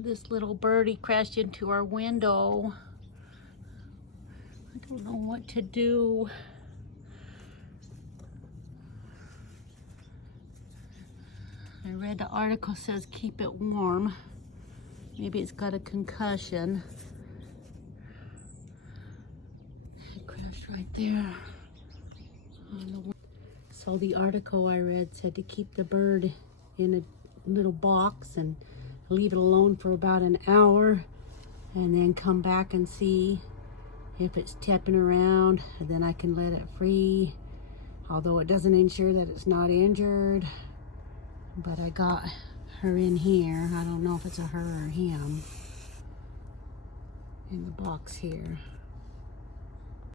This little birdie crashed into our window. I don't know what to do. I read the article says keep it warm. Maybe it's got a concussion. It crashed right there. So the article I read said to keep the bird in a little box and leave it alone for about an hour and then come back and see if it's tapping around, and then I can let it free. Although it doesn't ensure that it's not injured. But I got her in here. I don't know if it's a her or him in the box here.